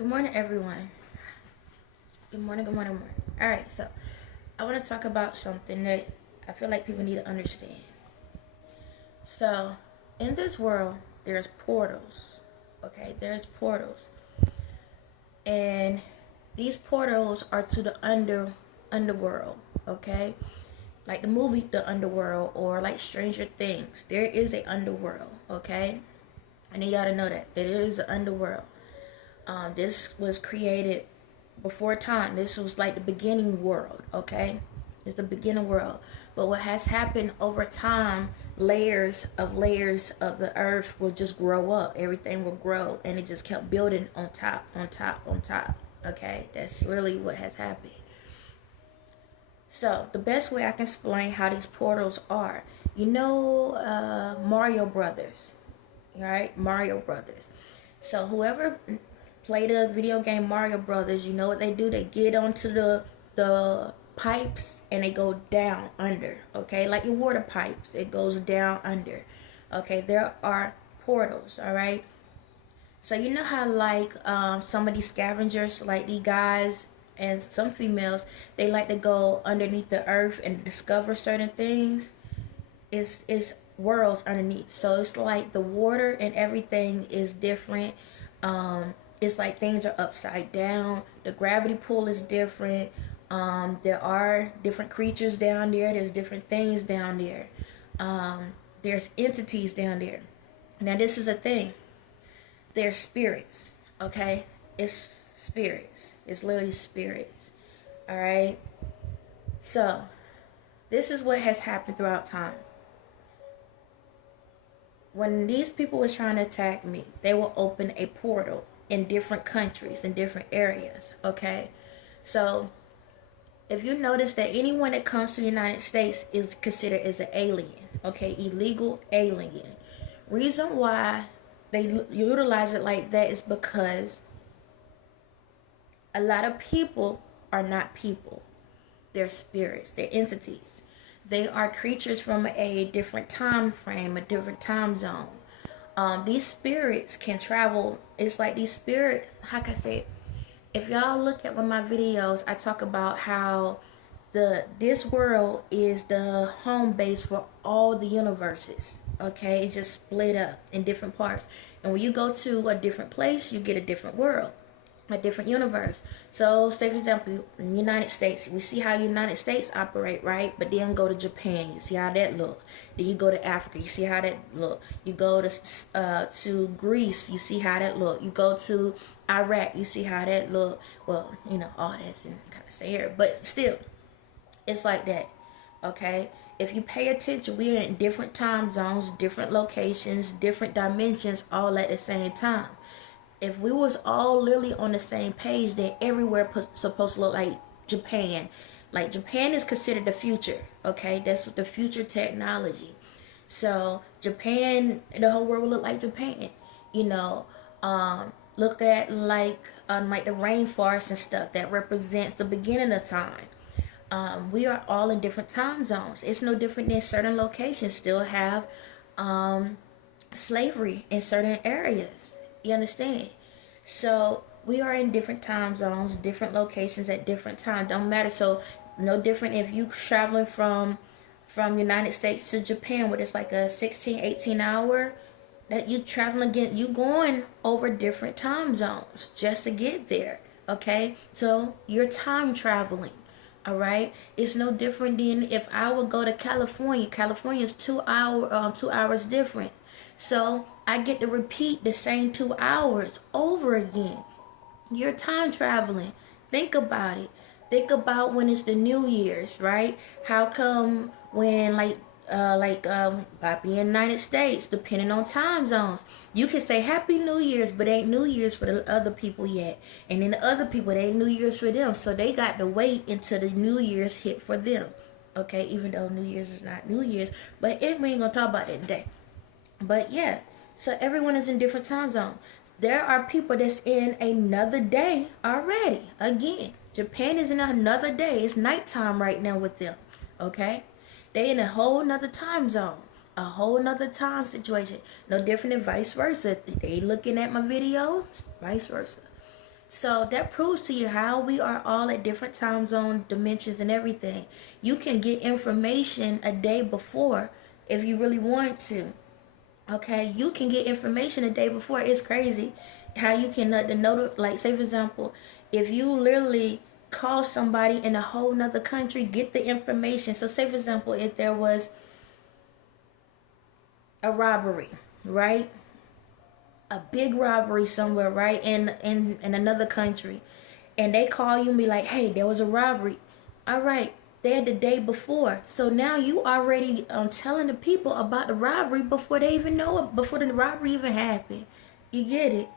Good morning, everyone. Good morning, good morning, good morning. All right, so I want to talk about something that I feel like people need to understand. So, in this world, there's portals. Okay, there's portals, and these portals are to the underworld. Okay, like the movie The Underworld, or like Stranger Things. There is a underworld. Okay, I need y'all to know that there is an underworld. This was created before time. This was like the beginning world, okay? It's the beginning world. But what has happened over time, layers of the earth will just grow up. Everything will grow, and it just kept building on top, on top, on top. Okay? That's really what has happened. So, the best way I can explain how these portals are, Mario Brothers, right? Mario Brothers. So, whoever play the video game Mario Brothers, you know what they do? They get onto the pipes and they go down under. Okay, like your water pipes, it goes down under. Okay, there are portals. All right. So you know how like some of these scavengers, like these guys and some females, they like to go underneath the earth and discover certain things. It's worlds underneath. So it's like the water and everything is different. It's like things are upside down. The gravity pull is different. There are different creatures down there. There's different things down there. There's entities down there. Now this is a thing. They're spirits. Okay? It's spirits. It's literally spirits. Alright? So, this is what has happened throughout time. When these people was trying to attack me, they will open a portal in different countries, in different areas, okay? So, if you notice that anyone that comes to the United States is considered as an alien, okay? Illegal alien. Reason why they utilize it like that is because a lot of people are not people. They're spirits, they're entities. They are creatures from a different time frame, a different time zone. These spirits can travel. It's like these spirits, how can I say it? If y'all look at one of my videos, I talk about how this world is the home base for all the universes. Okay, it's just split up in different parts. And when you go to a different place, you get a different world, a different universe. So, say for example, in the United States, we see how the United States operate, right? But then go to Japan, you see how that look. Then you go to Africa, you see how that look. You go to Greece, you see how that look. You go to Iraq, you see how that look. Well, all that's in kind of say here, but still, it's like that. Okay, if you pay attention, we are in different time zones, different locations, different dimensions, all at the same time. If we was all literally on the same page, then everywhere supposed to look like Japan. Like Japan is considered the future, okay? That's the future technology. So Japan, the whole world will look like Japan. Look at like the rainforest and stuff that represents the beginning of time. We are all in different time zones. It's no different than certain locations still have slavery in certain areas. You understand? So we are in different time zones, different locations at different times. Don't matter. So no different if you traveling from United States to Japan, where it's like a 16, 18 hour, that you traveling again, you going over different time zones just to get there. Okay? So you're time traveling. All right, it's no different than if I would go to California. California is 2 hours different. So I get to repeat the same 2 hours over again. You're time traveling. Think about it. Think about when it's the New Year's, right? How come when Poppy in the United States, depending on time zones, you can say Happy New Year's, but ain't New Year's for the other people yet. And then the other people, it ain't New Year's for them. So they got to wait until the New Year's hit for them. Okay, even though New Year's is not New Year's. But we ain't going to talk about that today. But yeah, so everyone is in different time zones. There are people that's in another day already. Again, Japan is in another day. It's nighttime right now with them. Okay? They in a whole nother time zone. A whole nother time situation. No different than vice versa. They looking at my videos, vice versa. So that proves to you how we are all at different time zone dimensions and everything. You can get information a day before if you really want to. Okay, you can get information a day before. It's crazy how you can like, say for example, if you literally call somebody in a whole nother country, get the information. So say for example, if there was a robbery, right? A big robbery somewhere, right? In another country, and they call you and be like, hey, there was a robbery. All right, they had the day before, so now you already telling the people about the robbery before they even know it, before the robbery even happened. You get it?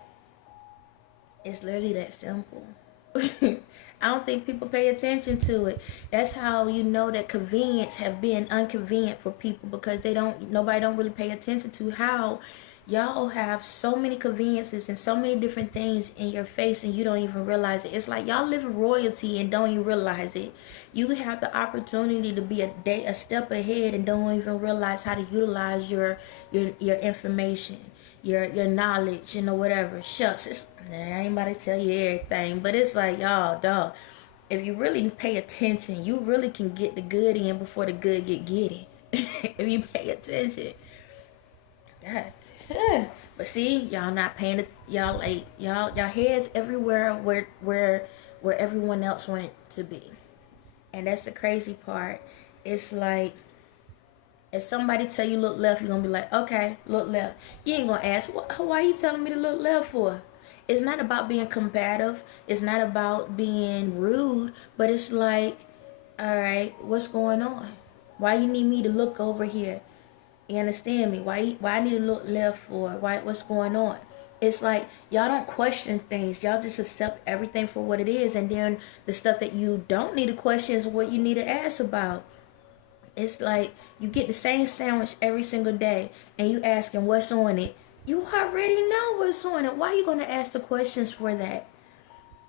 It's literally that simple. I don't think people pay attention to it. That's how you know that convenience have been inconvenient for people, because nobody don't really pay attention to how y'all have so many conveniences and so many different things in your face, and you don't even realize it. It's like y'all live in royalty and don't even realize it. You have the opportunity to be a step ahead and don't even realize how to utilize your information, your knowledge, whatever. Shucks, I ain't about to tell you everything, but it's like, y'all, dog, if you really pay attention, you really can get the good in before the good get it. If you pay attention. That. But see, y'all not paying it. Y'all heads everywhere where everyone else want it to be. And that's the crazy part. It's like, if somebody tell you look left, you're gonna be like, okay, look left. You ain't gonna ask, why are you telling me to look left for? It's not about being combative. It's not about being rude. But it's like, all right, what's going on? Why you need me to look over here? You understand me? Why I need to look left for? What's going on? It's like y'all don't question things. Y'all just accept everything for what it is, and then the stuff that you don't need to question is what you need to ask about. It's like you get the same sandwich every single day, and you asking what's on it. You already know what's on it. Why are you gonna ask the questions for that?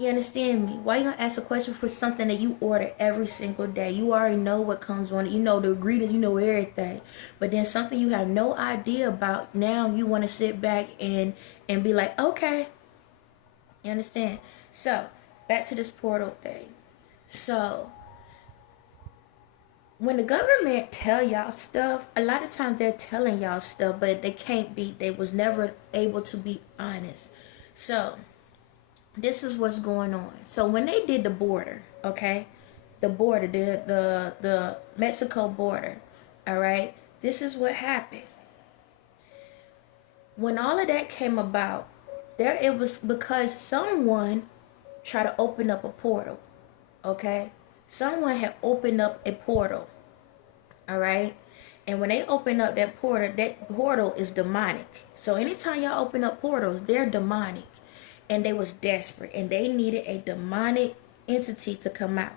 You understand me? Why you gonna ask a question for something that you order every single day? You already know what comes on it. You know the ingredients. You know everything. But then something you have no idea about, now you want to sit back and be like, okay. You understand? So back to this portal thing. So when the government tell y'all stuff, a lot of times they're telling y'all stuff, but they was never able to be honest. So this is what's going on. So when they did the border, okay, the border, the Mexico border, all right, this is what happened. When all of that came about, it was because someone tried to open up a portal, okay? Someone had opened up a portal, all right? And when they open up that portal is demonic. So anytime y'all open up portals, they're demonic. And they was desperate, and they needed a demonic entity to come out.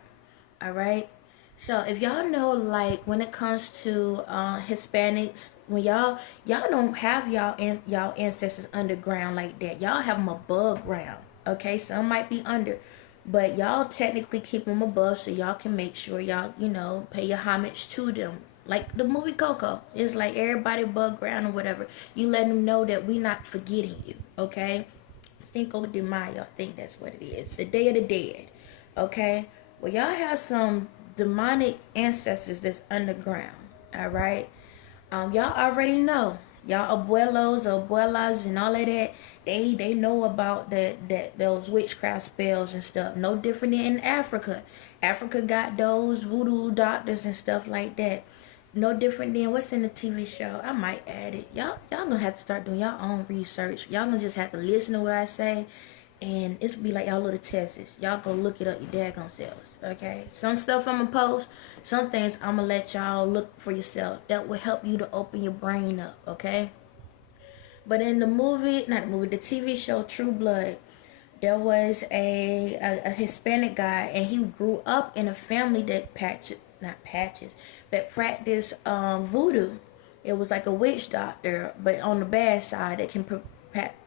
All right. So if y'all know, like when it comes to Hispanics, when y'all don't have y'all ancestors underground like that. Y'all have them above ground. Okay, some might be under, but y'all technically keep them above, so y'all can make sure y'all pay your homage to them. Like the movie Coco, it's like everybody above ground or whatever. You let them know that we not forgetting you. Okay. Cinco de Mayo, I think that's what it is. The Day of the Dead. Okay? Well, y'all have some demonic ancestors that's underground. Alright? Y'all already know. Y'all abuelos, abuelas, and all of that. They know about those witchcraft spells and stuff. No different than in Africa. Africa got those voodoo doctors and stuff like that. No different than what's in the TV show. I might add it. Y'all gonna have to start doing your own research. Y'all gonna just have to listen to what I say, and it's be like y'all little tests. Y'all go look it up your daggone selves. Okay. Some stuff I'm gonna post. Some things I'm gonna let y'all look for yourself. That will help you to open your brain up. Okay. But in the the TV show True Blood, there was a Hispanic guy, and he grew up in a family that practiced voodoo. It was like a witch doctor, but on the bad side, that can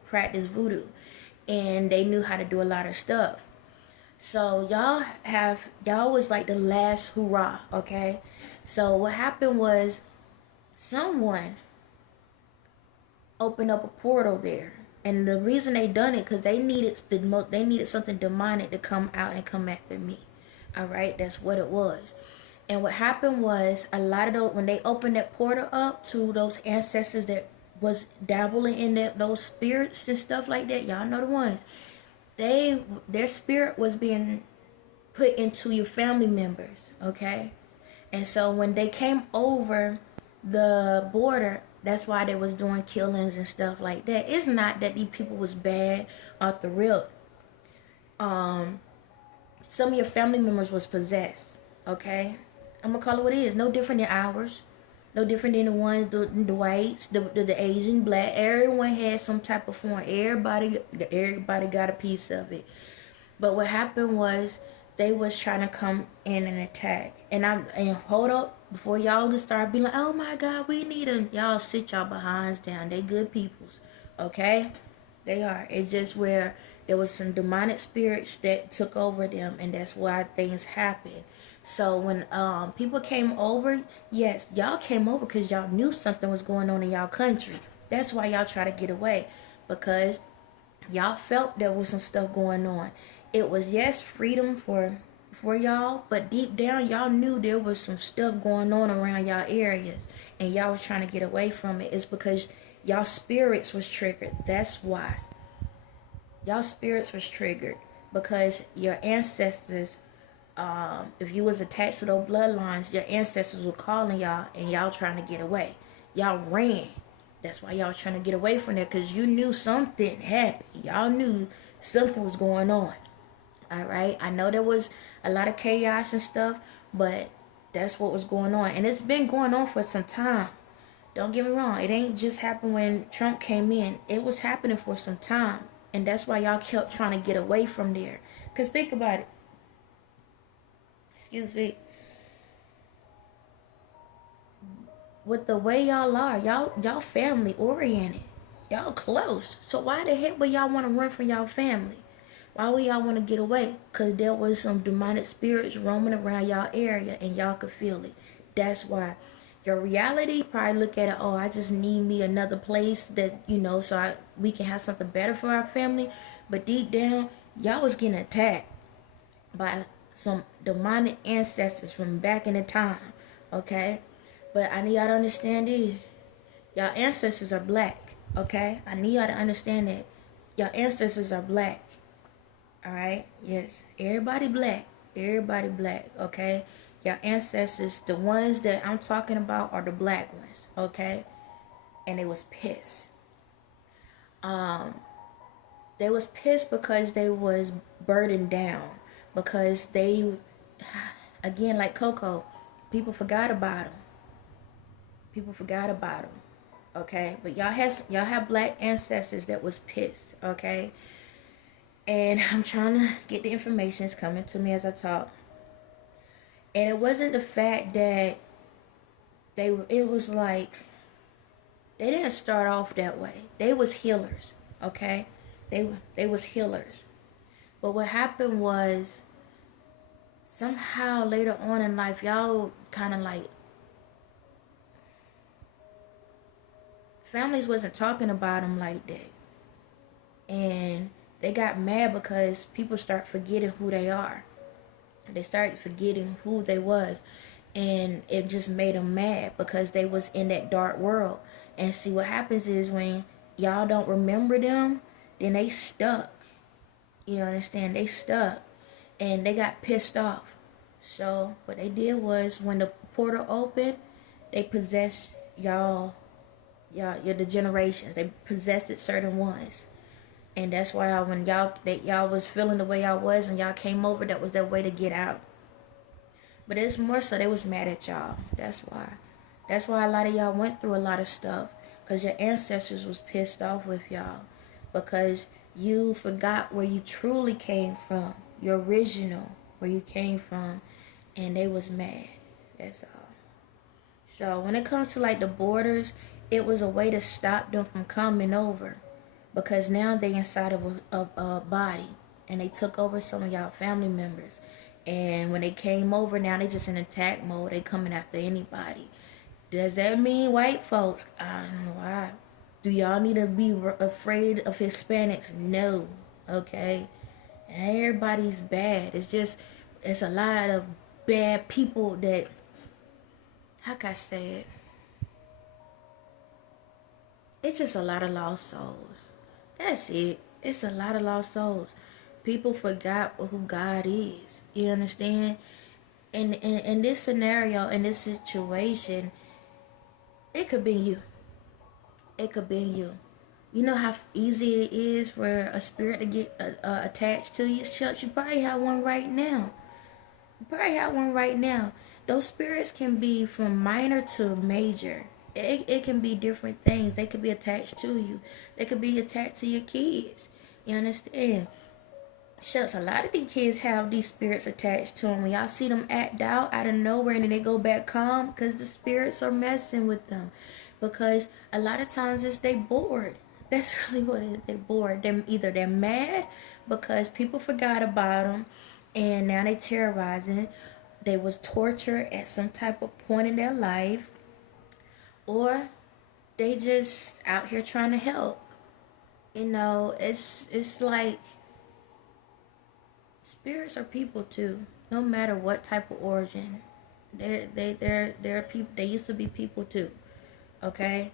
practice voodoo, and they knew how to do a lot of stuff. So y'all was like the last hurrah, okay? So what happened was someone opened up a portal there, And the reason they done it, because they needed something demonic to come out and come after me. All right, that's what it was. And what happened was, a lot of those, when they opened that portal up to those ancestors that was dabbling in those spirits and stuff like that, y'all know the ones, their spirit was being put into your family members, okay? And so when they came over the border, that's why they was doing killings and stuff like that. It's not that these people was bad off the rip. Some of your family members was possessed, okay? I'm gonna call it what it is. No different than ours. No different than the ones, the whites, the Asian, black. Everyone had some type of form. Everybody got a piece of it. But what happened was, they was trying to come in and attack. And hold up, before y'all can start being like, oh my God, we need them. Y'all sit y'all behinds down. They good peoples, okay? They are. It's just where there was some demonic spirits that took over them, and that's why things happened. So when people came over, yes, y'all came over because y'all knew something was going on in y'all country. That's why y'all try to get away, because y'all felt there was some stuff going on. It was, yes, freedom for y'all, but deep down y'all knew there was some stuff going on around y'all areas, and y'all was trying to get away from it. It's because y'all spirits was triggered. That's why y'all spirits was triggered, because your ancestors, if you was attached to those bloodlines, your ancestors were calling y'all, and y'all trying to get away. Y'all ran. That's why y'all trying to get away from there, because you knew something happened. Y'all knew something was going on. All right, I know there was a lot of chaos and stuff, but that's what was going on, and it's been going on for some time. Don't get me wrong, it ain't just happened when Trump came in. It was happening for some time, and that's why y'all kept trying to get away from there. Because think about it. Excuse me. With the way y'all are, y'all family oriented, y'all close. So why the heck would y'all want to run from y'all family? Why would y'all want to get away? Because there was some demonic spirits roaming around y'all area, and y'all could feel it. That's why. Your reality, probably look at it, oh, I just need me another place that, so we can have something better for our family. But deep down, y'all was getting attacked by some demonic ancestors from back in the time, okay? But I need y'all to understand this. Y'all ancestors are black, okay? I need y'all to understand that. Y'all ancestors are black. All right, yes, everybody black, okay? Your ancestors, the ones that I'm talking about, are the black ones, okay? And they was pissed. They was pissed because they was burdened down, because they, again, like Coco, people forgot about them. Okay? But y'all have black ancestors that was pissed, okay? And I'm trying to get the information. It's coming to me as I talk. And it wasn't the fact that it was like, they didn't start off that way. They was healers, okay? They was healers. But what happened was, somehow later on in life, y'all kind of like, families wasn't talking about them like that. And they got mad because people start forgetting who they are. They started forgetting who they was. And it just made them mad because they was in that dark world. And see, what happens is, when y'all don't remember them, then they stuck. You understand? They stuck. And they got pissed off. So what they did was, when the portal opened, they possessed y'all, the generations. They possessed certain ones. And that's why when y'all was feeling the way y'all was, and y'all came over, that was their way to get out. But it's more so they was mad at y'all. That's why. That's why a lot of y'all went through a lot of stuff. Because your ancestors was pissed off with y'all. Because you forgot where you truly came from. Your original, where you came from. And they was mad. That's all. So when it comes to like the borders, it was a way to stop them from coming over. Because now they inside of a body. And they took over some of y'all family members. And when they came over, now they just in attack mode. They coming after anybody. Does that mean white folks? I don't know why. Do y'all need to be afraid of Hispanics? No. Okay? And everybody's bad. It's a lot of bad people that, how can I say it? It's just a lot of lost souls. That's it. It's a lot of lost souls. People forgot who God is. You understand? In this scenario, in this situation, it could be you. It could be you. You know how easy it is for a spirit to get attached to you? Shucks, you probably have one right now. You probably have one right now. Those spirits can be from minor to major. It can be different things. They could be attached to you. They could be attached to your kids. You understand? Shucks, a lot of these kids have these spirits attached to them. When y'all see them act out of nowhere and then they go back calm because the spirits are messing with them. Because a lot of times it's they bored. That's really what it is. They're bored. They're mad because people forgot about them and now they terrorizing. They was tortured at some type of point in their life, or they just out here trying to help. You know, it's like spirits are people too. No matter what type of origin, they're people. They used to be people too. Okay,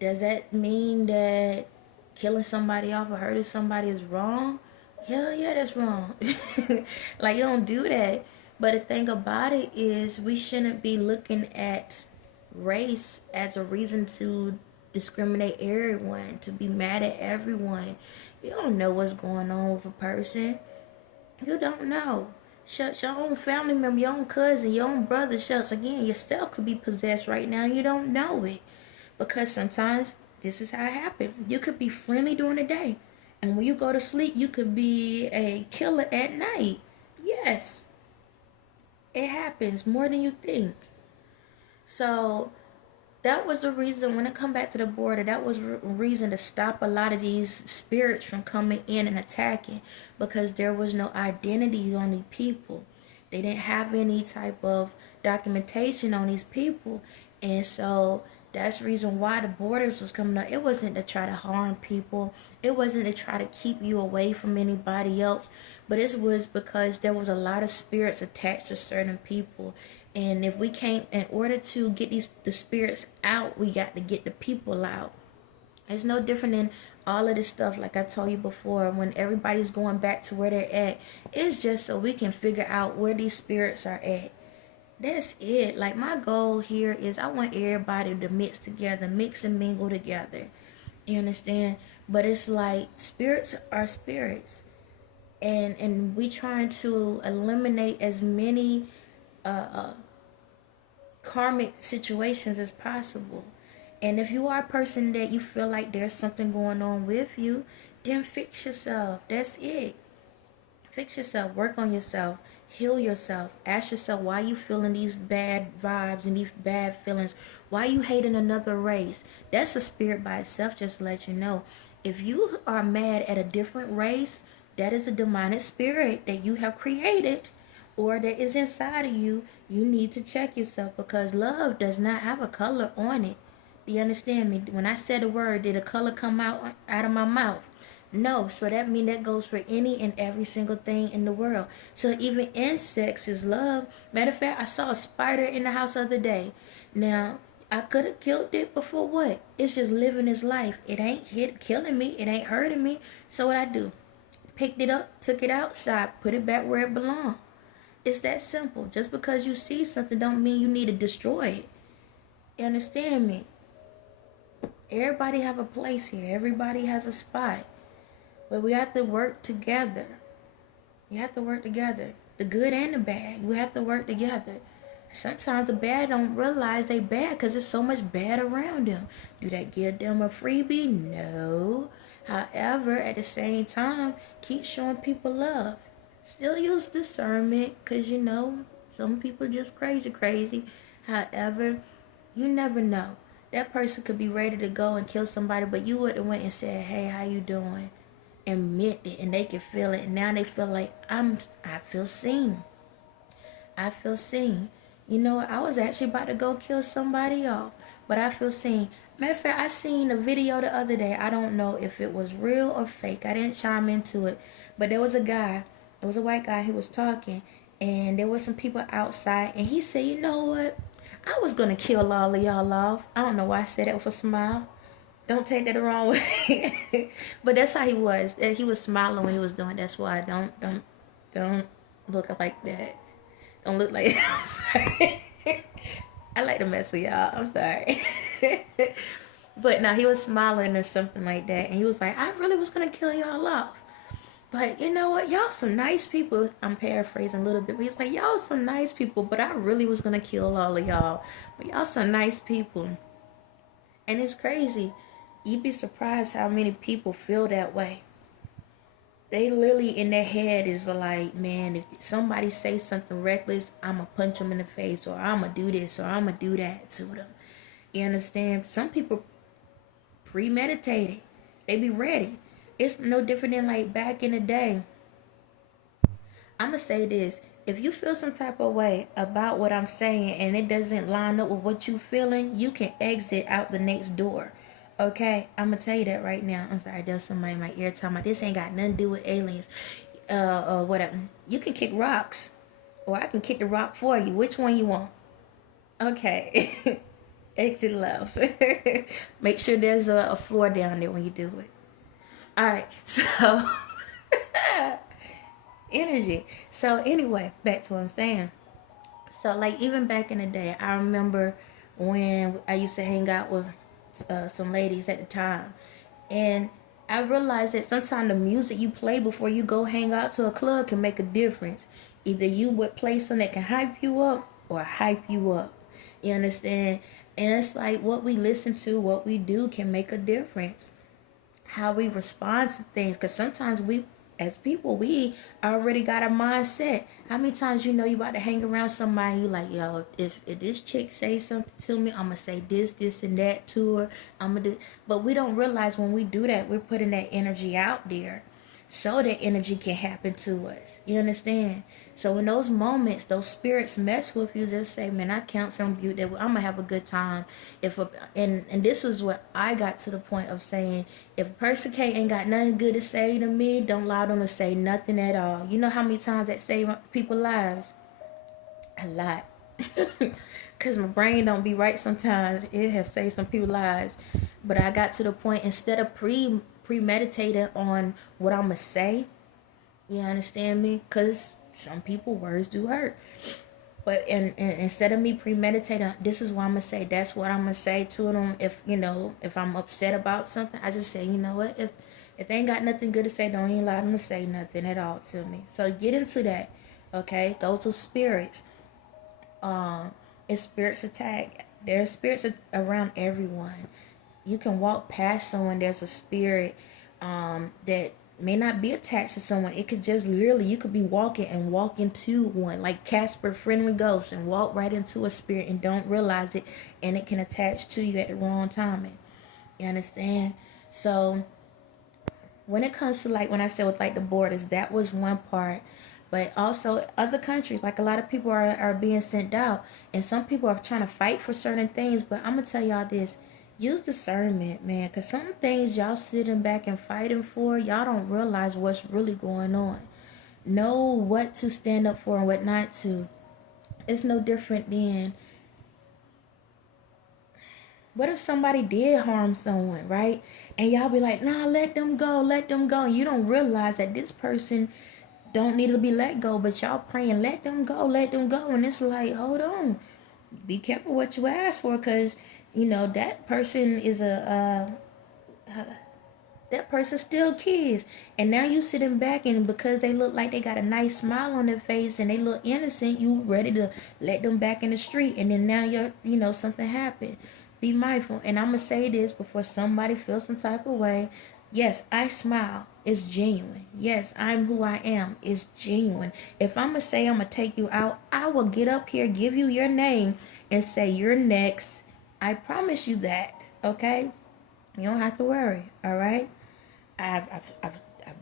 does that mean that killing somebody off or hurting somebody is wrong? Hell yeah, that's wrong. Like, you don't do that. But the thing about it is, we shouldn't be looking at race as a reason to discriminate everyone, to be mad at everyone. You don't know what's going on with a person. You don't know. Shucks, your own family member, your own cousin, your own brother, shucks, again, yourself could be possessed right now. You don't know it. Because sometimes this is how it happens. You could be friendly during the day, and when you go to sleep, you could be a killer at night. Yes, it happens more than you think. So that was the reason, when it come back to the border, that was reason to stop a lot of these spirits from coming in and attacking, because there was no identity on these people. They didn't have any type of documentation on these people, and so that's the reason why the borders was coming up. It wasn't to try to harm people. It wasn't to try to keep you away from anybody else. But it was because there was a lot of spirits attached to certain people. And if we can't, in order to get the spirits out, we got to get the people out. It's no different than all of this stuff, like I told you before, when everybody's going back to where they're at. It's just so we can figure out where these spirits are at. That's it. Like, my goal here is I want everybody to mix together, mix and mingle together. You understand? But it's like spirits are spirits. And we trying to eliminate as many karmic situations as possible. And if you are a person that you feel like there's something going on with you, then fix yourself. That's it. Fix yourself. Work on yourself. Heal yourself. Ask yourself why you feeling these bad vibes and these bad feelings. Why you hating another race? That's a spirit by itself, just to let you know. If you are mad at a different race, that is a demonic spirit that you have created or that is inside of you. You need to check yourself, because love does not have a color on it. Do you understand me? When I said a word, did a color come out of my mouth? No. So that means that goes for any and every single thing in the world. So even insects is love. Matter of fact, I saw a spider in the house the other day. Now, I could have killed it, but for what? It's just living its life. It ain't killing me. It ain't hurting me. So what I do? Picked it up, took it outside, put it back where it belonged. It's that simple. Just because you see something don't mean you need to destroy it. You understand me? Everybody have a place here. Everybody has a spot. But we have to work together. You have to work together. The good and the bad. We have to work together. Sometimes the bad don't realize they bad because there's so much bad around them. Do that give them a freebie? No. However, at the same time, keep showing people love. Still use discernment, because, you know, some people just crazy. However, you never know. That person could be ready to go and kill somebody, but you would have went and said, hey, how you doing? And meant it, and they can feel it. And now they feel like, I feel seen. I feel seen. You know, I was actually about to go kill somebody off, but I feel seen. Matter of fact, I seen a video the other day. I don't know if it was real or fake. I didn't chime into it. But there was a guy, it was a white guy, he was talking, and there were some people outside, and he said, you know what? I was going to kill all of y'all off. I don't know why I said that with a smile. Don't take that the wrong way. But that's how he was. He was smiling when he was doing it. That's why don't look like that. Don't look like that. I'm sorry. I like to mess with y'all. I'm sorry. But no, he was smiling or something like that. And he was like, I really was going to kill y'all off. But you know what? Y'all some nice people. I'm paraphrasing a little bit. But he's like, y'all some nice people. But I really was going to kill all of y'all. But y'all some nice people. And it's crazy. You'd be surprised how many people feel that way. They literally in their head is like, man, if somebody say something reckless, I'm going to punch them in the face, or I'm going to do this, or I'm going to do that to them. You understand? Some people premeditated. They be ready. It's no different than like back in the day. I'm going to say this. If you feel some type of way about what I'm saying and it doesn't line up with what you feeling, you can exit out the next door. Okay, I'm gonna tell you that right now. I'm sorry, there's somebody in my ear talking about this ain't got nothing to do with aliens. Or whatever. You can kick rocks, or I can kick the rock for you. Which one you want? Okay. Exit left. Make sure there's a floor down there when you do it. Alright, so energy. So anyway, back to what I'm saying. So like even back in the day, I remember when I used to hang out with some ladies at the time, and I realized that sometimes the music you play before you go hang out to a club can make a difference. Either you would play something that can hype you up or hype you up. You understand? And it's like what we listen to, what we do can make a difference. How we respond to things, because sometimes we as people, we already got a mindset. How many times you about to hang around somebody, you like, yo, if this chick say something to me, I'm going to say this, and that to her. I'm going to do. But we don't realize when we do that, we're putting that energy out there so that energy can happen to us. You understand? So in those moments, those spirits mess with you, just say, man, I cancel and rebuke that. I'm going to have a good time. And this was what I got to the point of saying, if a person ain't got nothing good to say to me, don't allow them to say nothing at all. You know how many times that save people's lives? A lot. Because my brain don't be right sometimes. It has saved some people's lives. But I got to the point, instead of premeditating on what I'm going to say, you understand me? Because some people words do hurt. But and instead of me premeditating, this is what I'm going to say, that's what I'm going to say to them. If I'm upset about something, I just say, you know what? If they ain't got nothing good to say, don't even allow them to say nothing at all to me. So get into that. Okay? Those are spirits. It's spirits attack. There's spirits around everyone. You can walk past someone, there's a spirit that may not be attached to someone. It could just literally, you could be walking and walk into one, like Casper, friendly ghost, and walk right into a spirit and don't realize it, and it can attach to you at the wrong timing. You understand? So when it comes to like when I said with like the borders, that was one part. But also other countries, like a lot of people are being sent out, and some people are trying to fight for certain things. But I'm gonna tell y'all this. Use discernment, man, because some things y'all sitting back and fighting for, y'all don't realize what's really going on. Know what to stand up for and what not to. It's no different than, what if somebody did harm someone, right? And y'all be like, nah, let them go, let them go. You don't realize that this person don't need to be let go, but y'all praying, let them go, let them go. And it's like, hold on. Be careful what you ask for, because that person is that person still kids, and now you sitting back, and because they look like they got a nice smile on their face and they look innocent, you ready to let them back in the street, and then now something happened. Be mindful. And I'm gonna say this before somebody feels some type of way. Yes, I smile. It's genuine. Yes, I'm who I am. It's genuine. If I'm gonna say I'm gonna take you out, I will get up here, give you your name, and say you're next. I promise you that, okay? You don't have to worry, all right? I've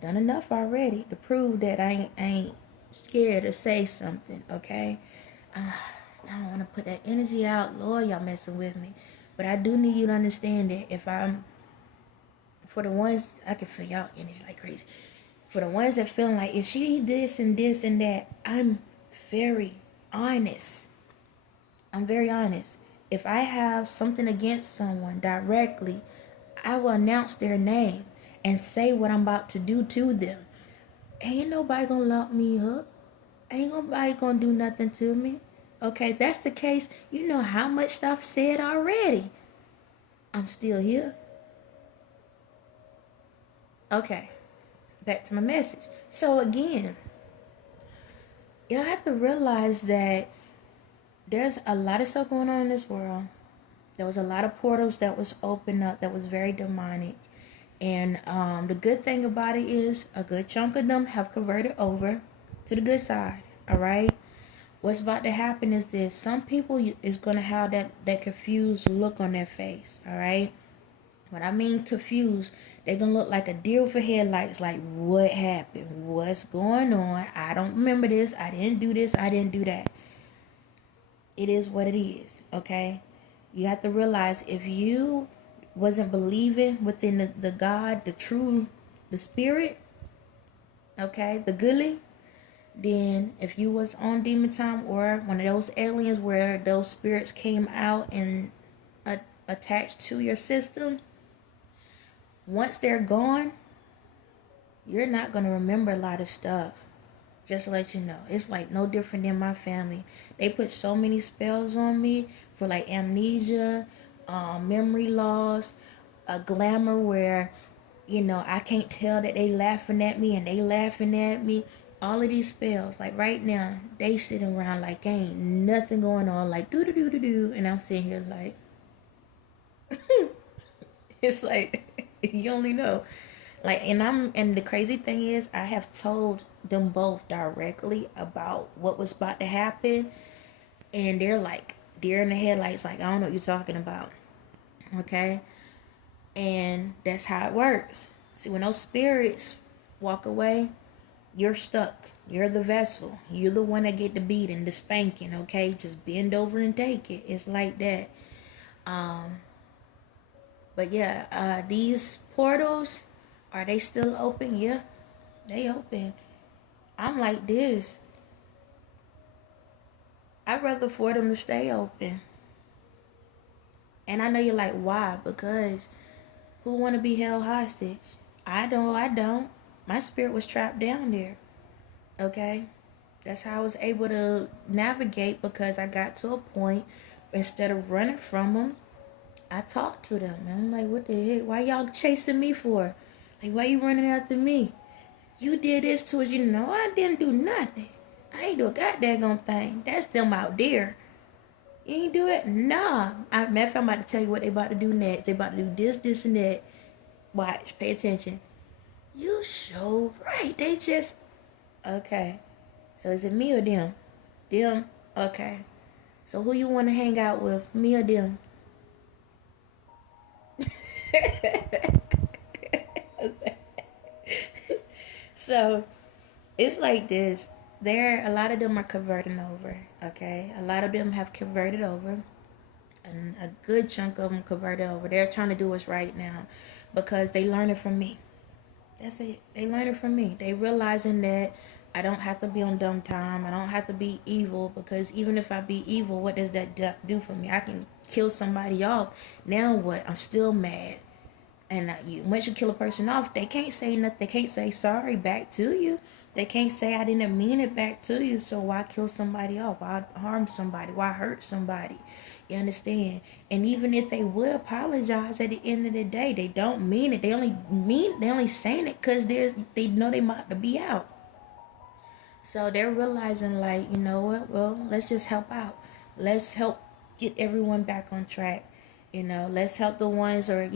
done enough already to prove that I ain't scared to say something, okay? I don't want to put that energy out. Lord, y'all messing with me. But I do need you to understand that if I'm, for the ones, I can feel y'all energy like crazy. For the ones that feeling like, if she this and this and that, I'm very honest. I'm very honest. If I have something against someone directly, I will announce their name and say what I'm about to do to them. Ain't nobody gonna lock me up. Ain't nobody gonna do nothing to me. Okay, that's the case. You know how much stuff said already. I'm still here. Okay, back to my message. So again, y'all have to realize that there's a lot of stuff going on in this world. There was a lot of portals that was opened up that was very demonic. And the good thing about it is a good chunk of them have converted over to the good side. All right. What's about to happen is this. Some people is going to have that confused look on their face. All right. When I mean confused, they're going to look like a deer with headlights. Like, what happened? What's going on? I don't remember this. I didn't do this. I didn't do that. It is what it is. Okay. You have to realize, if you wasn't believing within the God, the true, the spirit, okay, the goodly, then if you was on demon time or one of those aliens where those spirits came out and attached to your system, once they're gone, you're not going to remember a lot of stuff. Just to let you know, it's like no different than my family. They put so many spells on me for like amnesia, memory loss, a glamour where, you know, I can't tell that they laughing at me and they laughing at me. All of these spells, like right now, they sitting around like ain't nothing going on, like do do do do do, and I'm sitting here like, it's like you only know. Like, and the crazy thing is, I have told them both directly about what was about to happen, and they're like deer in the headlights, like, I don't know what you're talking about. Okay. And that's how it works. See, when those spirits walk away, you're stuck. You're the vessel. You're the one that get the beating, the spanking. Okay, just bend over and take it. It's like that. But yeah, these portals, are they still open? Yeah, they open. I'm like this. I'd rather for them to stay open. And I know you're like, why? Because who want to be held hostage? I don't. My spirit was trapped down there. Okay? That's how I was able to navigate, because I got to a point, instead of running from them, I talked to them. And I'm like, what the heck? Why y'all chasing me for? Like, why you running after me? You did this to us. You know, I didn't do nothing. I ain't do a goddamn thing. That's them out there. You ain't do it? Nah. Matter of fact, I'm about to tell you what they about to do next. They about to do this, this, and that. Watch. Pay attention. You so right. They just... Okay. So is it me or them? Them? Okay. So who you want to hang out with? Me or them? So it's like this. A lot of them are converting over. Okay, a lot of them have converted over, and a good chunk of them converted over. They're trying to do us right now because they learn it from me. That's it. They learn it from me. They realizing that I don't have to be on dumb time. I don't have to be evil, because even if I be evil, what does that do for me? I can kill somebody off. Now what? I'm still mad. And once you kill a person off, they can't say nothing. They can't say sorry back to you. They can't say I didn't mean it back to you. So why kill somebody off? Why harm somebody? Why hurt somebody? You understand? And even if they would apologize, at the end of the day, they don't mean it. They only saying it because they know they might to be out. So they're realizing, like, you know what? Well, let's just help out. Let's help get everyone back on track. You know, let's help the ones, or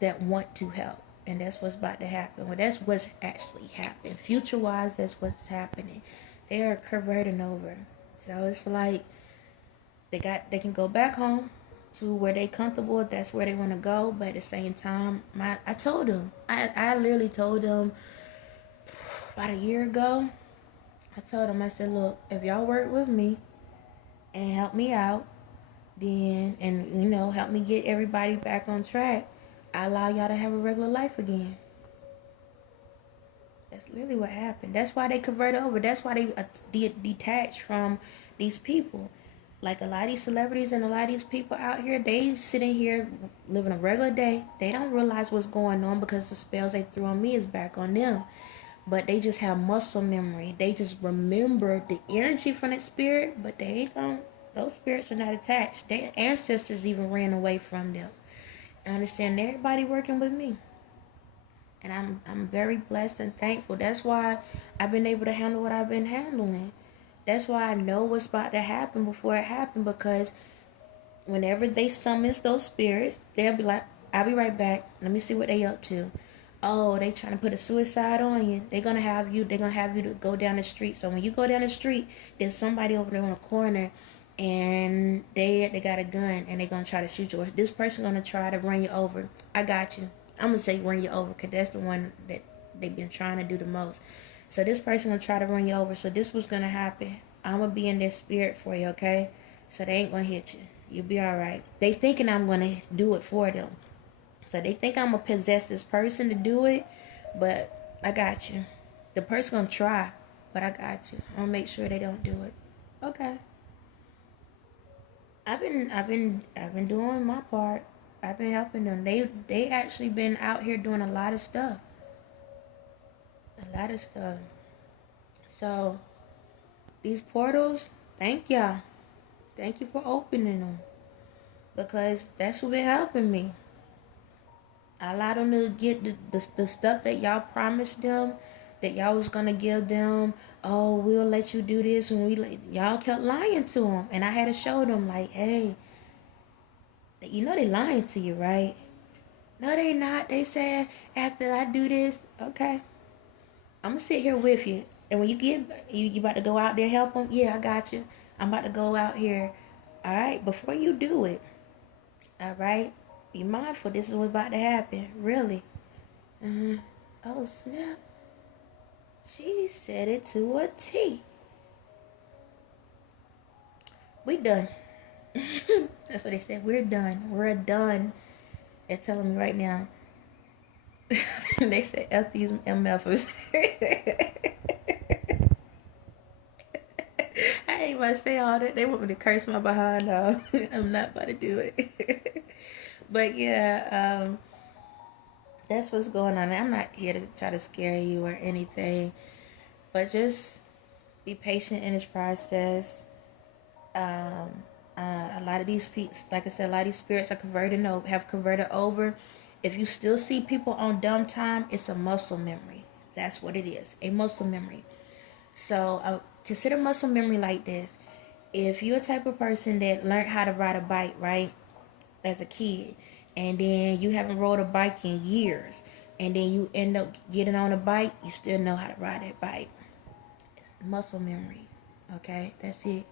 that want to help. And that's what's about to happen. Well, that's what's actually happened. Future wise, that's what's happening. They are converting over. So it's like they can go back home to where they comfortable, if that's where they want to go. But at the same time, I told them, I literally told them about a year ago. I told them, I said, look, if y'all work with me and help me out, then, and help me get everybody back on track, I allow y'all to have a regular life again. That's literally what happened. That's why they converted over. That's why they detached from these people. Like a lot of these celebrities and a lot of these people out here, they sitting here living a regular day. They don't realize what's going on because the spells they threw on me is back on them. But they just have muscle memory. They just remember the energy from that spirit, but they don't. Those spirits are not attached. Their ancestors even ran away from them. I understand everybody working with me. And I'm very blessed and thankful. That's why I've been able to handle what I've been handling. That's why I know what's about to happen before it happened, because whenever they summons those spirits, they'll be like, I'll be right back. Let me see what they up to. Oh, they trying to put a suicide on you. They're gonna have you to go down the street. So when you go down the street, there's somebody over there on the corner and they got a gun and they're gonna try to shoot you. Or this person gonna try to run you over. I got you. I'm gonna say run you over because that's the one that they've been trying to do the most. So this person gonna try to run you over. So this was gonna happen. I'm gonna be in their spirit for you, okay? So they ain't gonna hit you. You'll be all right. They thinking I'm gonna do it for them. So they think I'm gonna possess this person to do it, but I got you. The person gonna try, but I got you. I'm gonna make sure they don't do it. Okay. I've been doing my part. I've been helping them. They actually been out here doing a lot of stuff. A lot of stuff. So these portals, thank y'all. Thank you for opening them. Because that's what been helping me. I allowed them to get the stuff that y'all promised them, that y'all was gonna give them. Oh, we'll let you do this, and y'all kept lying to them, and I had to show them like, hey, you know they lying to you, right? No, they not. They said after I do this, okay, I'm gonna sit here with you, and when you about to go out there help them, yeah, I got you. I'm about to go out here. All right, before you do it, all right, be mindful. This is what's about to happen. Really. Oh snap! She said it to a T. We done. That's what they said. We're done. We're done. They're telling me right now. They said F these MFers. I ain't about to say all that. They want me to curse my behind off. I'm not about to do it. But yeah, that's what's going on. I'm not here to try to scare you or anything, but just be patient in this process. A lot of these people, like I said, a lot of these spirits have converted over. If you still see people on dumb time, it's a muscle memory. That's what it is, a muscle memory. So consider muscle memory like this. If you're a type of person that learned how to ride a bike, right, as a kid, and then you haven't rode a bike in years, and then you end up getting on a bike, you still know how to ride that bike. It's muscle memory, okay? That's it.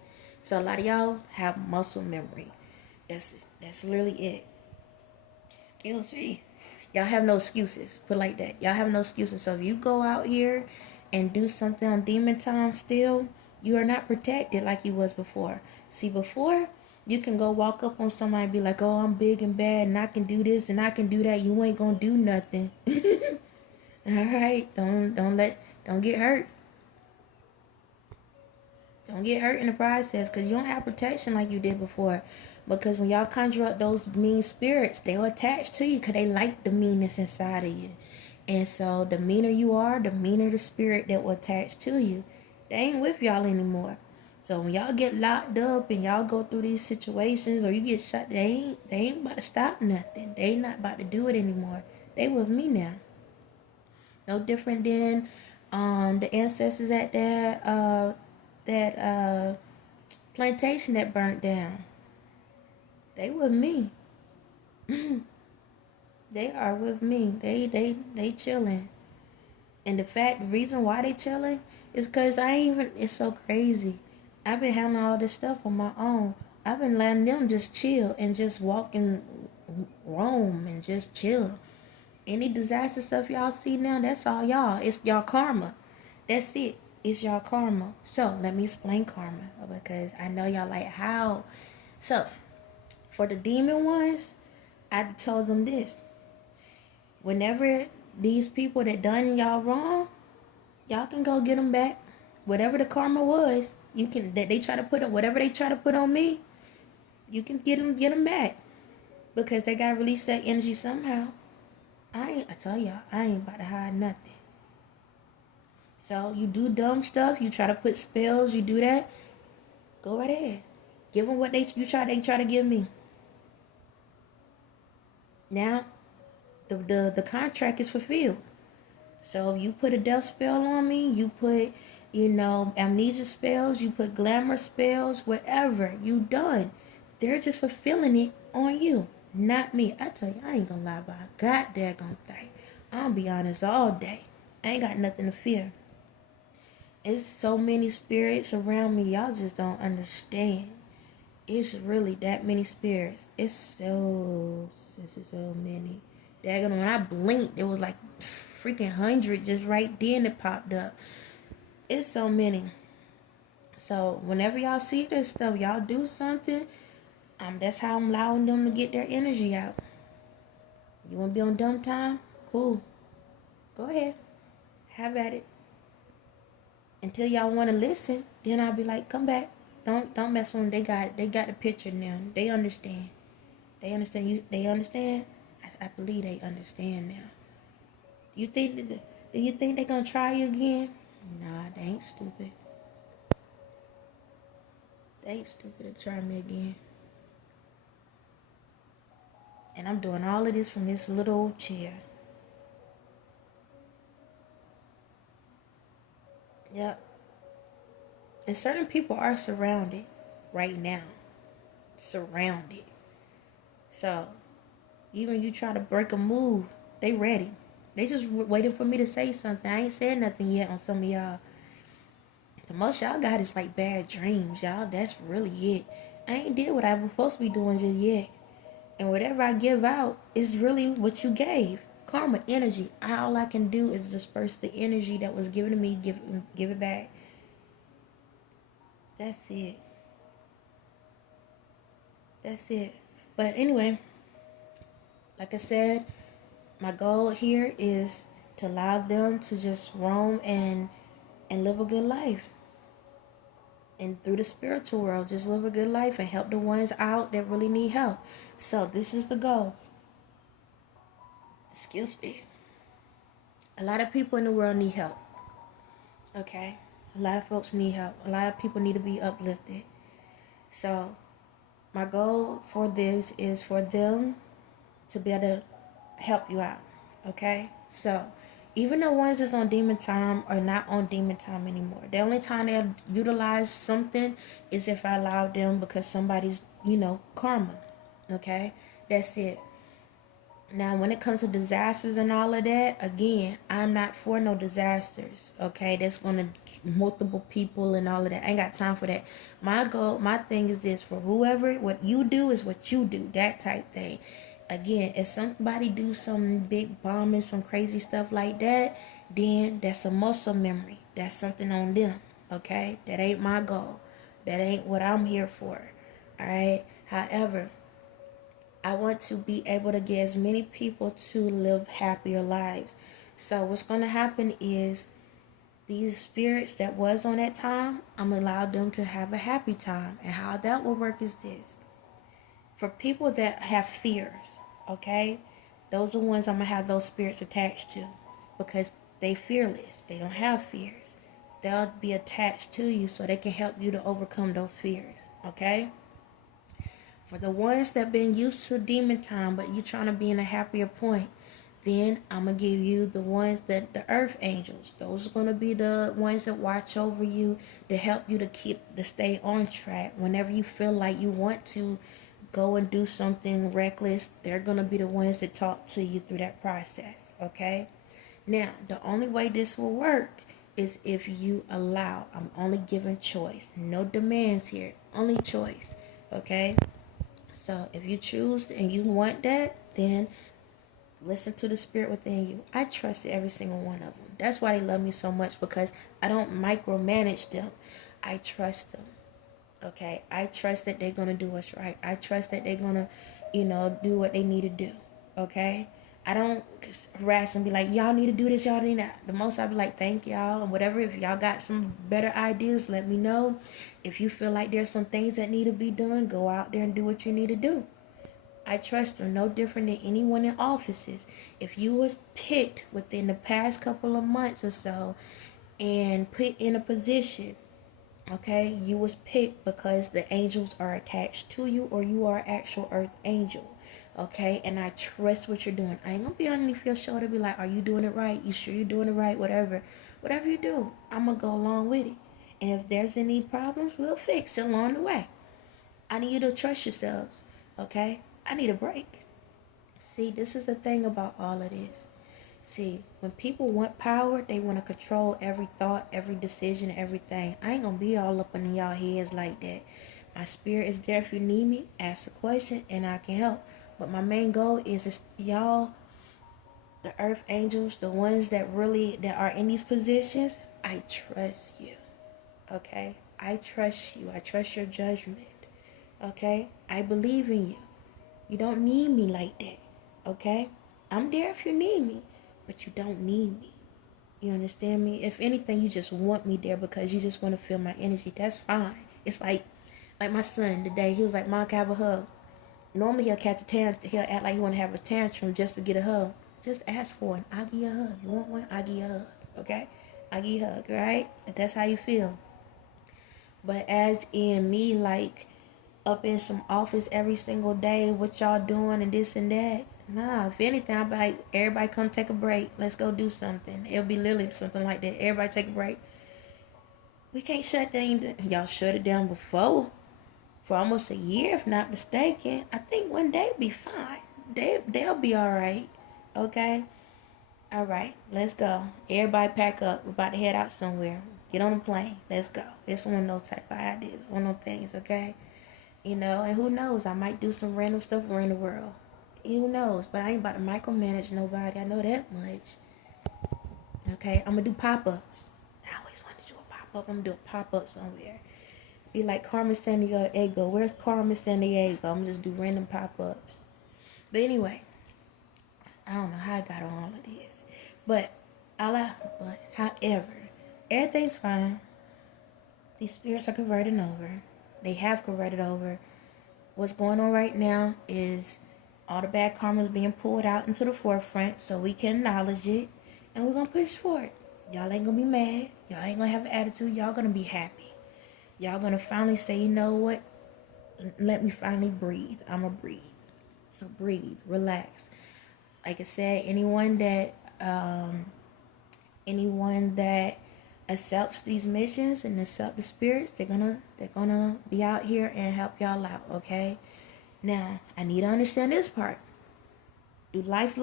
So a lot of y'all have muscle memory. That's literally it. Excuse me. Y'all have no excuses. Put it like that. Y'all have no excuses. So if you go out here and do something on demon time still, you are not protected like you was before. See, before, you can go walk up on somebody and be like, oh, I'm big and bad and I can do this and I can do that. You ain't gonna do nothing. Alright? Don't get hurt. Don't get hurt in the process, because you don't have protection like you did before. Because when y'all conjure up those mean spirits, they'll attach to you because they like the meanness inside of you. And so the meaner you are, the meaner the spirit that will attach to you. They ain't with y'all anymore. So when y'all get locked up and y'all go through these situations or you get shot, they ain't about to stop nothing. They not about to do it anymore. They with me now. No different than the ancestors at that plantation that burnt down. They with me. They are with me. They chilling. And the reason why they chilling is because it's so crazy. I've been handling all this stuff on my own. I've been letting them just chill and just walk and roam and just chill. Any disaster stuff y'all see now, that's all y'all. It's y'all karma. That's it. It's y'all karma. So let me explain karma, because I know y'all like how. So For the demon ones, I told them this. Whenever these people that done y'all wrong, y'all can go get them back. Whatever the karma was, you can, that they try to put on, whatever they try to put on me, you can get them back. Because they gotta release that energy somehow. I tell y'all, I ain't about to hide nothing. So you do dumb stuff, you try to put spells, you do that, go right ahead. Give them what they try to give me. Now, the contract is fulfilled. So if you put a death spell on me, you put, amnesia spells, you put glamour spells, whatever, you done. They're just fulfilling it on you, not me. I tell you, I ain't gonna lie about a goddamn thing. I'm gonna be honest all day. I ain't got nothing to fear. It's so many spirits around me, y'all just don't understand. It's really that many spirits. It's so many. Daggone, when I blinked, it was like freaking 100 just right then it popped up. It's so many. So whenever y'all see this stuff, y'all do something. That's how I'm allowing them to get their energy out. You want to be on dumb time? Cool. Go ahead. Have at it. Until y'all want to listen, then I'll be like, come back. Don't mess with them. They got the picture now. They understand. They understand you. They understand. I believe they understand now. Do you think they're gonna try you again? Nah, they ain't stupid. They ain't stupid to try me again. And I'm doing all of this from this little old chair. Yep. And certain people are surrounded right now. Surrounded. So, even you try to break a move, they ready. They just waiting for me to say something. I ain't said nothing yet on some of y'all. The most y'all got is like bad dreams, y'all. That's really it. I ain't did what I was supposed to be doing just yet. And whatever I give out is really what you gave. Karma, energy. All I can do is disperse the energy that was given to me, give it back. That's it. That's it. But anyway, like I said, my goal here is to allow them to just roam and live a good life. And through the spiritual world, just live a good life and help the ones out that really need help. So this is the goal. Excuse me. A lot of people in the world need help. Okay? A lot of folks need help. A lot of people need to be uplifted. So my goal for this is for them to be able to help you out. Okay? So even the ones that's on demon time are not on demon time anymore. The only time they'll utilize something is if I allow them because somebody's, karma. Okay? That's it. Now, when it comes to disasters and all of that, again, I'm not for no disasters. Okay? That's going to multiple people and all of that. I ain't got time for that. My goal, my thing is this. For whoever, what you do is what you do. That type thing. Again, if somebody do some big bombing, some crazy stuff like that, then that's a muscle memory. That's something on them, okay? That ain't my goal. That ain't what I'm here for, all right? However, I want to be able to get as many people to live happier lives. So what's going to happen is these spirits that was on that time, I'm going to allow them to have a happy time. And how that will work is this. For people that have fears, okay, those are the ones I'm going to have those spirits attached to because they fearless. They don't have fears. They'll be attached to you so they can help you to overcome those fears, okay? For the ones that been used to demon time, but you trying to be in a happier point, then I'm going to give you the ones that the earth angels. Those are going to be the ones that watch over you to help you to stay on track. Whenever you feel like you want to go and do something reckless, they're going to be the ones that talk to you through that process, okay? Now, the only way this will work is if you allow. I'm only giving choice. No demands here. Only choice, okay? So, if you choose and you want that, then listen to the spirit within you. I trust every single one of them. That's why they love me so much, because I don't micromanage them. I trust them. Okay, I trust that they're gonna do what's right. I trust that they're gonna, do what they need to do. Okay, I don't harass and be like, y'all need to do this, y'all need that. The most I'll be like, thank y'all, and whatever. If y'all got some better ideas, let me know. If you feel like there's some things that need to be done, go out there and do what you need to do. I trust them no different than anyone in offices. If you was picked within the past couple of months or so and put in a position, okay, you was picked because the angels are attached to you, or you are an actual earth angel. Okay, and I trust what you're doing. I ain't gonna be underneath your shoulder be like, are you doing it right? You sure you're doing it right? Whatever you do, I'm gonna go along with it. And if there's any problems, we'll fix it along the way. I need you to trust yourselves. Okay, I need a break. See, this is the thing about all of this. See, when people want power, they want to control every thought, every decision, everything. I ain't gonna be all up in y'all heads like that. My spirit is there if you need me. Ask a question and I can help. But my main goal is y'all, the earth angels, the ones that are in these positions. I trust you. Okay? I trust you. I trust your judgment. Okay? I believe in you. You don't need me like that. Okay? I'm there if you need me. But you don't need me. You understand me? If anything, you just want me there because you just want to feel my energy. That's fine. It's like my son today. He was like, Mom, can I have a hug? Normally he'll catch a tantrum. He'll act like he want to have a tantrum just to get a hug. Just ask for it. I'll give you a hug. You want one? I'll give you a hug. Okay? I'll give you a hug. Right? If that's how you feel. But as in me, like, up in some office every single day, what y'all doing and this and that. Nah, if anything, I'll be like, everybody come take a break. Let's go do something. It'll be literally something like that. Everybody take a break. We can't shut down. Y'all shut it down before. For almost a year, if not mistaken. I think one day be fine. They'll be alright. Okay? Alright, let's go. Everybody pack up. We're about to head out somewhere. Get on the plane. Let's go. It's one of those type of ideas. One of those things, okay? And who knows? I might do some random stuff around the world. Who knows? But I ain't about to micromanage nobody. I know that much. Okay? I'm going to do pop-ups. I always wanted to do a pop-up. I'm going to do a pop-up somewhere. Be like Carmen Sandiego. Where's Carmen Sandiego? I'm going to just do random pop-ups. But anyway, I don't know how I got on all of this. But however, everything's fine. These spirits are converting over. They have converted over. What's going on right now is all the bad karma is being pulled out into the forefront so we can acknowledge it, and we're going to push for it. Y'all ain't going to be mad. Y'all ain't going to have an attitude. Y'all going to be happy. Y'all going to finally say, you know what? Let me finally breathe. I'm going to breathe. So breathe. Relax. Like I said, anyone that accepts these missions and accept the spirits, they're gonna be out here and help y'all out. Okay, now I need to understand this part. Do life,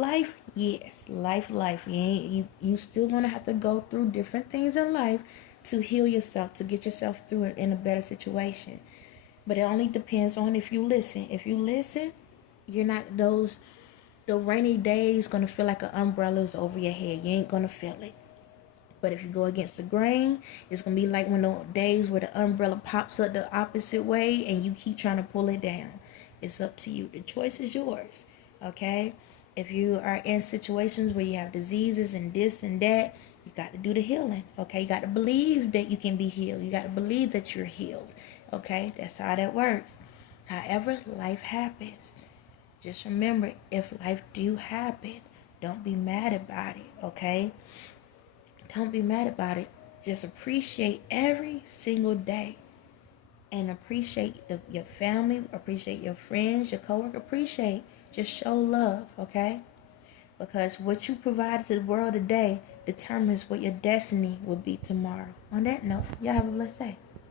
yes, life. You still gonna have to go through different things in life to heal yourself, to get yourself through it in a better situation. But it only depends on if you listen. If you listen, you're not the rainy days gonna feel like an umbrella's over your head. You ain't gonna feel it. But if you go against the grain, it's going to be like one of those days where the umbrella pops up the opposite way and you keep trying to pull it down. It's up to you. The choice is yours. Okay? If you are in situations where you have diseases and this and that, you got to do the healing. Okay? You got to believe that you can be healed. You got to believe that you're healed. Okay? That's how that works. However, life happens. Just remember, if life do happen, don't be mad about it. Okay? Don't be mad about it. Just appreciate every single day. And appreciate your family. Appreciate your friends, your coworker. Appreciate. Just show love, okay? Because what you provide to the world today determines what your destiny will be tomorrow. On that note, y'all have a blessed day.